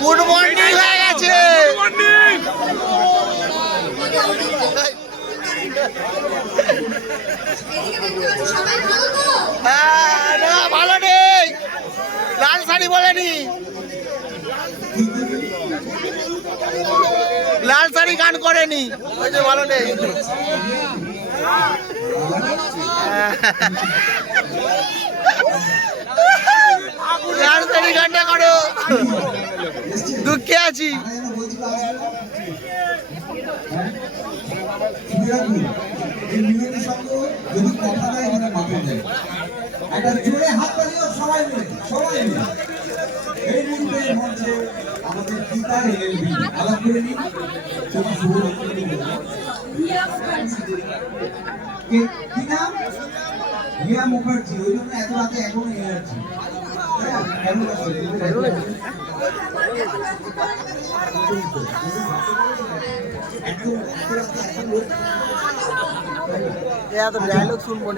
Good morning হয়ে গেছে। না ভালো নেই, লাল শাড়ি বলেনি, লাল শাড়ি গান করেনি, ওই যে ভালো নেই। লাল শাড়ি গানটা করো, দুঃখে আছি। একটা জোরে হাত বাজিয়ে সবাই মিলে এই মুহূর্তে মঞ্চে আমাদের গীতা এলবি আলাপ করে নিন। কি নাম? রিয়া মুখার্জি। ওই জন্য এত রাতে এখনো এনার্জি। ডায়লগ শুনবো।